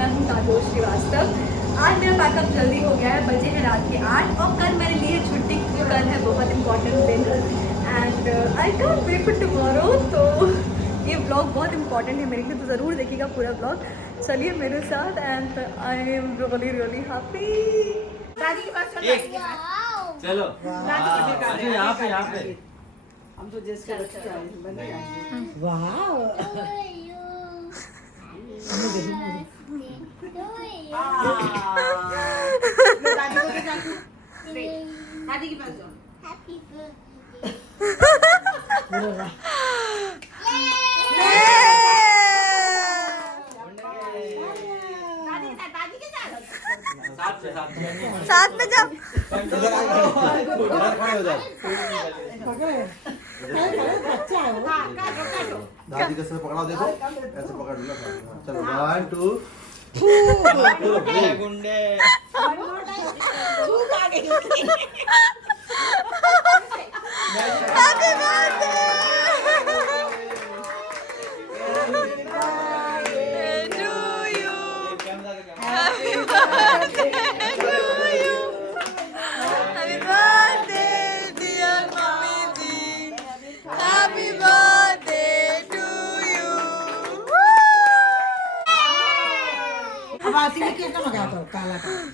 मैं हूँ काजोल श्रीवास्तव। आज मेरा पैकअप जल्दी हो गया है, बजे हैं रात के 8 और कल मेरे लिए छुट्टी, कल है बहुत इंपॉर्टेंट दिन and I can't wait for tomorrow. तो ये ब्लॉग बहुत इंपॉर्टेंट है मेरे लिए, तो ज़रूर देखिएगा पूरा ब्लॉग। चलिए मेरे साथ and I am really really happy. दादी के पास चलो यहाँ पे हम तो जैसे बच्चे आए हैं वाओ दादी के पास जाओ। हैप्पी साथ में जाओ। दादी का सर पकड़ा देखो, ऐसे पकड़ लो। चलो 1 2 गुंडे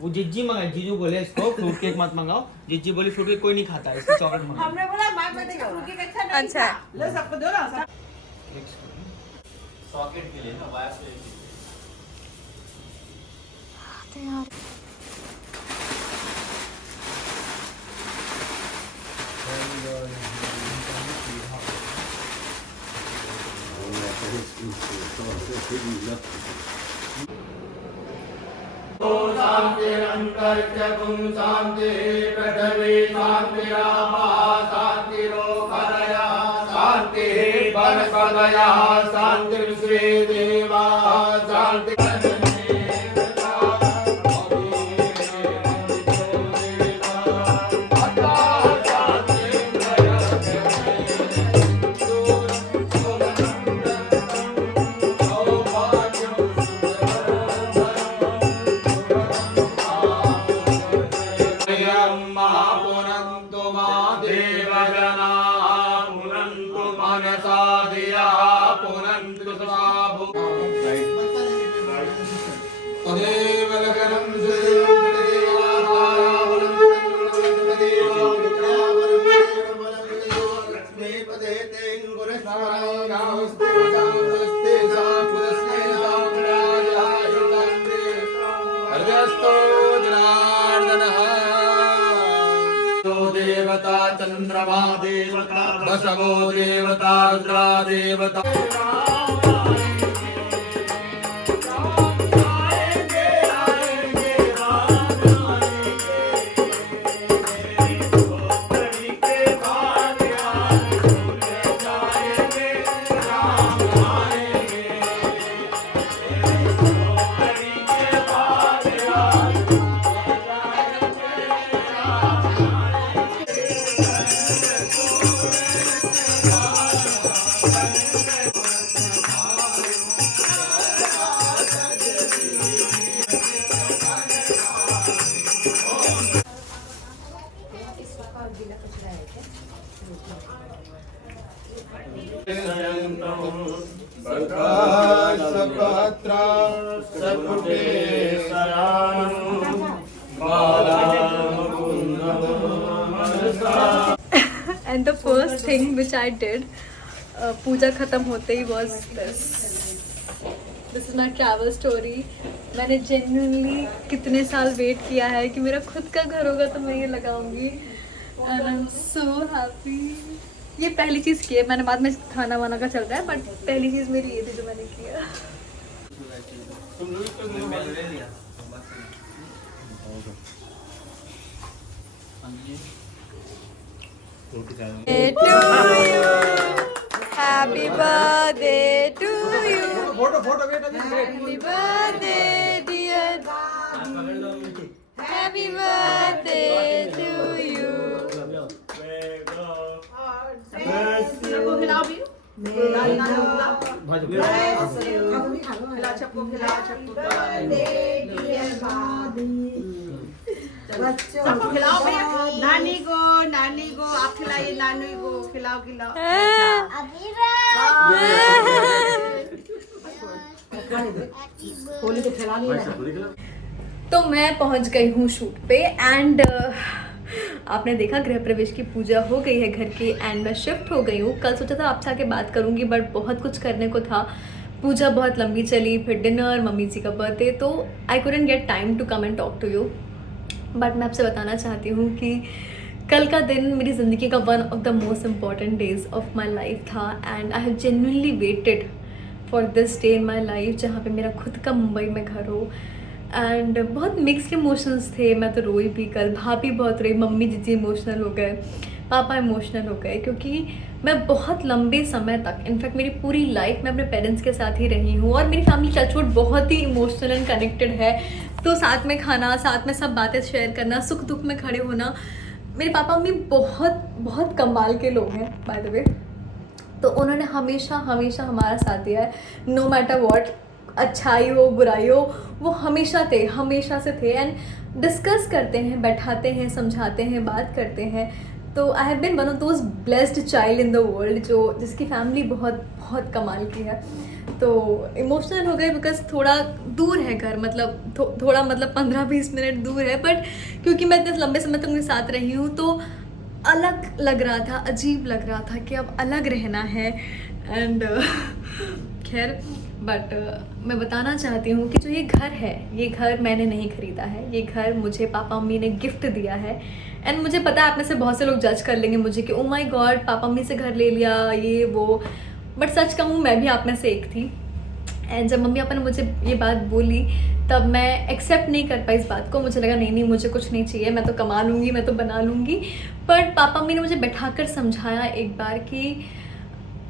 वो जिज्जी मंगाई, जीजू बोले इसको फ्रूट केक मत मंगाओ। जिज्जी बोली फ्रूट केक कोई नहीं खाता, इसको चॉकलेट मंगाओ। हमने बोला बाय बाय देखा फ्रूट केक अच्छा नहीं अच्छा लो सबको दो ना। सॉकेट के लिए ना वायर से शांतिरंतरिक्षं शांति पृथ्वी शांतिरापः शांतिरोपरया शांतिः वनस्पतयः शांतिर्विश्वे देवाः शांति। देवता चंद्रमा देवता बसवो देवता रुद्रा देवता। And the first thing which I did पूजा ख़त्म होते ही was this. This is my travel story. मैंने genuinely कितने साल वेट किया है कि मेरा खुद का घर होगा तो मैं ये लगाऊंगी and I'm so happy. ये पहली चीज़ की है मैंने, बाद में खाना वाना का चल रहा है, बट पहली चीज़ मेरी ये थी जो मैंने किया। Happy birthday to you. Happy birthday dear. Happy birthday to you. खिलाओ, सबको खिलाओ, सबको सबको खिलाओ भैया। नानी को आप खिलाइए, नानी को खिलाओ खिलाओ। होली तो खिला नहीं रहा। तो मैं पहुंच गई हूँ शूट पे एंड आपने देखा गृह प्रवेश की पूजा हो गई है घर की एंड मैं शिफ्ट हो गई हूँ। कल सोचा था आपसे आके बात करूँगी बट बहुत कुछ करने को था। पूजा बहुत लंबी चली, फिर डिनर, मम्मी जी का बर्थडे, तो I couldn't get time to come and talk to you. But मैं आपसे बताना चाहती हूँ कि कल का दिन मेरी ज़िंदगी का one of the most important days of my life था and I have genuinely waited for this day in my life, जहाँ पे मेरा खुद का मुंबई में घर हो। एंड बहुत मिक्स्ड इमोशंस थे, मैं तो रोई भी कल, भाभी बहुत रोई, मम्मी जीजी इमोशनल हो गए, पापा इमोशनल हो गए, क्योंकि मैं बहुत लंबे समय तक, इनफैक्ट मेरी पूरी लाइफ में अपने पेरेंट्स के साथ ही रही हूँ और मेरी फैमिली टचवुड बहुत ही इमोशनल एंड कनेक्टेड है। तो साथ में खाना, साथ में सब बातें शेयर करना, सुख दुख में खड़े होना। मेरे पापा मम्मी बहुत बहुत कमाल के लोग हैं बाय द वे। तो उन्होंने हमेशा हमेशा हमारा साथ दिया है, नो मैटर व्हाट, अच्छाई हो बुराई हो, वो हमेशा से थे एंड डिस्कस करते हैं, बैठाते हैं, समझाते हैं, बात करते हैं। तो I have been one of those blessed child in the world जिसकी फैमिली बहुत बहुत कमाल की है। तो इमोशनल हो गए बिकॉज थोड़ा दूर है घर, मतलब थोड़ा मतलब 15-20 मिनट दूर है, बट क्योंकि मैं इतने लंबे समय तक उनके साथ रही हूँ तो अलग लग रहा था, अजीब लग रहा था कि अब अलग रहना है एंड खैर। बट मैं बताना चाहती हूँ कि जो ये घर है, ये घर मैंने नहीं ख़रीदा है, ये घर मुझे पापा मम्मी ने गिफ्ट दिया है। एंड मुझे पता है आप में से बहुत से लोग जज कर लेंगे मुझे कि oh my God papa mummy से घर ले लिया ये वो, बट सच कहूँ मैं भी आप में से एक थी। एंड जब मम्मी पापा ने मुझे ये बात बोली तब मैं एक्सेप्ट नहीं कर पाई इस बात को। मुझे लगा नहीं मुझे कुछ नहीं चाहिए, मैं तो कमा लूँगी, मैं तो बना लूँगी। बट पापा मम्मी ने मुझे बैठाकर समझाया एक बार कि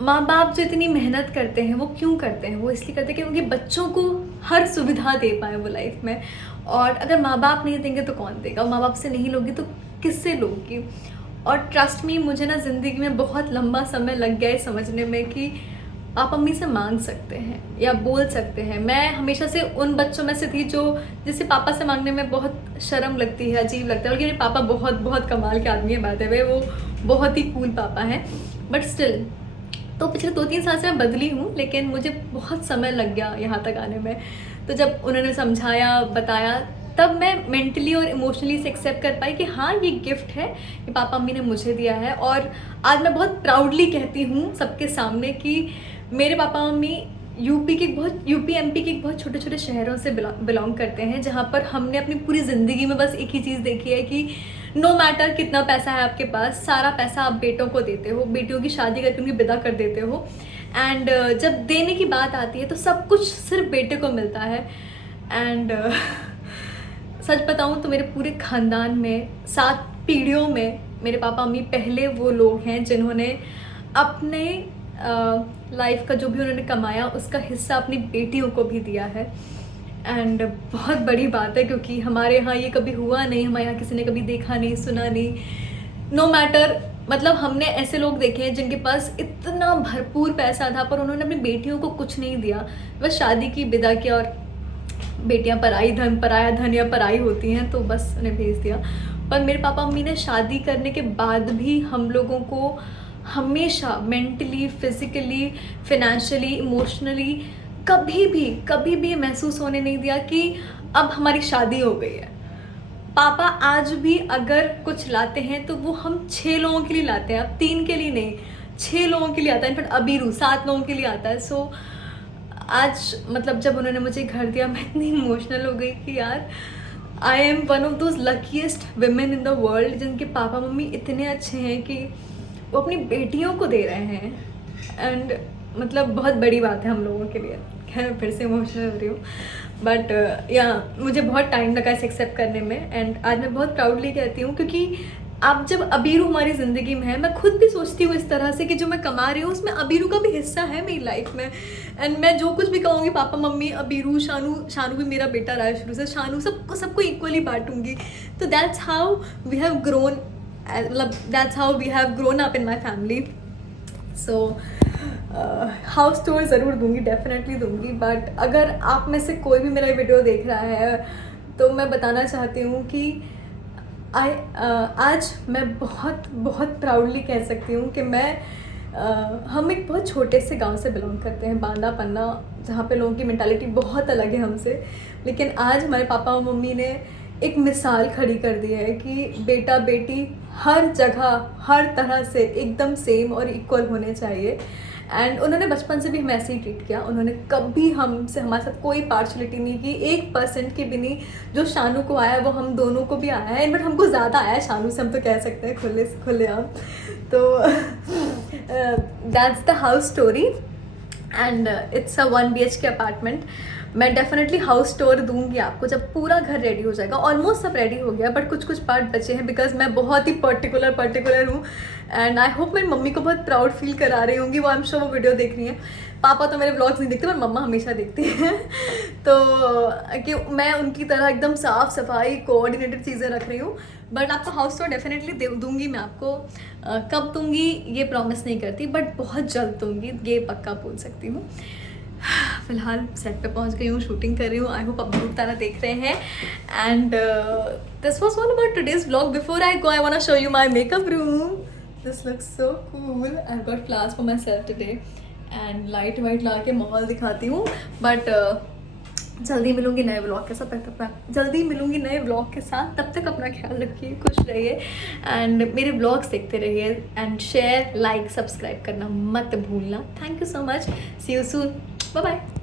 माँ बाप जो इतनी मेहनत करते हैं वो क्यों करते हैं, वो इसलिए करते हैं कि उनके बच्चों को हर सुविधा दे पाए वो लाइफ में। और अगर माँ बाप नहीं देंगे तो कौन देगा, माँ बाप से नहीं लोगी तो किससे लोगी। और ट्रस्ट मी, मुझे ना ज़िंदगी में बहुत लंबा समय लग गया है समझने में कि आप मम्मी से मांग सकते हैं या बोल सकते हैं। मैं हमेशा से उन बच्चों में से थी जो जिसे पापा से मांगने में बहुत शर्म लगती है, अजीब लगता है। बल्कि मेरे पापा बहुत बहुत कमाल के आदमी है, बात है वो बहुत ही कूल पापा हैं। बट स्टिल तो पिछले 2-3 साल से मैं बदली हूँ, लेकिन मुझे बहुत समय लग गया यहाँ तक आने में। तो जब उन्होंने समझाया, बताया, तब मैं मेंटली और इमोशनली से एक्सेप्ट कर पाई कि हाँ ये गिफ्ट है, ये पापा मम्मी ने मुझे दिया है। और आज मैं बहुत प्राउडली कहती हूँ सबके सामने कि मेरे पापा मम्मी यूपी एमपी के बहुत छोटे छोटे शहरों से बिलोंग करते हैं, जहाँ पर हमने अपनी पूरी ज़िंदगी में बस एक ही चीज़ देखी है कि नो मैटर कितना पैसा है आपके पास, सारा पैसा आप बेटों को देते हो, बेटियों की शादी करके उनकी विदा कर देते हो। एंड जब देने की बात आती है तो सब कुछ सिर्फ बेटे को मिलता है। एंड सच बताऊं तो मेरे पूरे ख़ानदान में 7 पीढ़ियों में मेरे पापा मम्मी पहले वो लोग हैं जिन्होंने अपने लाइफ का जो भी उन्होंने कमाया उसका हिस्सा अपनी बेटियों को भी दिया है। एंड बहुत बड़ी बात है क्योंकि हमारे यहाँ ये कभी हुआ नहीं, हमारे यहाँ किसी ने कभी देखा नहीं, सुना नहीं। नो मैटर, मतलब हमने ऐसे लोग देखे हैं जिनके पास इतना भरपूर पैसा था पर उन्होंने अपनी बेटियों को कुछ नहीं दिया, बस शादी की, विदा किया। और बेटियां पराया धन या पराई होती हैं तो बस उन्हें भेज दिया। पर मेरे पापा मम्मी ने शादी करने के बाद भी हम लोगों को हमेशा मेंटली, फिजिकली, फाइनेंशियली, इमोशनली कभी भी महसूस होने नहीं दिया कि अब हमारी शादी हो गई है। पापा आज भी अगर कुछ लाते हैं तो वो हम 6 लोगों के लिए लाते हैं, अब 3 के लिए नहीं, 6 लोगों के लिए आता है। इनफैक्ट अबीरू 7 लोगों के लिए आता है। सो आज मतलब जब उन्होंने मुझे घर दिया मैं इतनी इमोशनल हो गई कि यार I am one of those luckiest women in the world जिनके पापा मम्मी इतने अच्छे हैं कि वो अपनी बेटियों को दे रहे हैं। एंड मतलब बहुत बड़ी बात है हम लोगों के लिए। खैर फिर से इमोशनल हो रही हूँ, बट या मुझे बहुत टाइम लगा इसे एक्सेप्ट करने में। एंड आज मैं बहुत प्राउडली कहती हूँ क्योंकि अब जब अबीरू हमारी ज़िंदगी में है, मैं खुद भी सोचती हूँ इस तरह से कि जो मैं कमा रही हूँ उसमें अबीरू का भी हिस्सा है मेरी लाइफ में। एंड मैं जो कुछ भी कहूँगी पापा मम्मी, अबीरू, शानू भी मेरा बेटा रहा है शुरू से, शानू सबको इक्वली बांटूंगी। तो that's how we have grown, मतलब that's how we have grown up in my family. So house tour ज़रूर दूंगी, डेफिनेटली दूंगी। बट अगर आप में से कोई भी मेरा वीडियो देख रहा है तो मैं बताना चाहती हूँ कि आज मैं बहुत बहुत प्राउडली कह सकती हूँ कि हम एक बहुत छोटे से गांव से बिलोंग करते हैं, बांदा पन्ना, जहाँ पे लोगों की मेंटालिटी बहुत अलग है हमसे। लेकिन आज हमारे पापा और मम्मी ने एक मिसाल खड़ी कर दी है कि बेटा बेटी हर जगह हर तरह से एकदम सेम और इक्वल होने चाहिए। एंड उन्होंने बचपन से भी हमें ऐसे ही ट्रीट किया। उन्होंने कभी हमारे साथ कोई पार्शलिटी नहीं की। 1% की भी नहीं। जो शानू को आया वो हम दोनों को भी आया है, बट हमको ज़्यादा आया है शानू से, हम तो कह सकते हैं खुले हम। तो that's the house story and it's a 1 BHK apartment. मैं डेफिनेटली हाउस टूर दूंगी आपको जब पूरा घर रेडी हो जाएगा। ऑलमोस्ट सब रेडी हो गया, बट कुछ पार्ट बचे हैं बिकॉज मैं बहुत ही पर्टिकुलर हूँ। एंड आई होप मेरी मम्मी को बहुत प्राउड फील करा रही होंगी, वो आई एम श्योर वो वीडियो देख रही हैं। पापा तो मेरे व्लॉग्स नहीं देखते पर मम्मा हमेशा देखती हैं। तो कि मैं उनकी तरह एकदम साफ़ सफाई कोऑर्डिनेटेड चीज़ें रख रही हूँ। बट आपको हाउस टूर डेफिनेटली दूंगी मैं आपको। कब दूंगी ये प्रॉमिस नहीं करती, बट बहुत जल्द दूंगी, ये पक्का बोल सकती हूँ। फिलहाल सेट पे पहुंच गई हूँ, शूटिंग कर रही हूँ। आई होप आप बहुत सारा देख रहे हैं। And this was all about today's vlog. Before I go I want to show you my makeup room. This looks so cool. I got flowers for myself today and light white ला के माहौल दिखाती हूँ। But जल्दी मिलूंगी नए vlog के साथ। तब तक अपना ख्याल रखिए, खुश रहिए एंड मेरे व्लॉग्स देखते रहिए एंड शेयर लाइक सब्सक्राइब करना मत भूलना। Thank you so much. See you soon. Bye bye.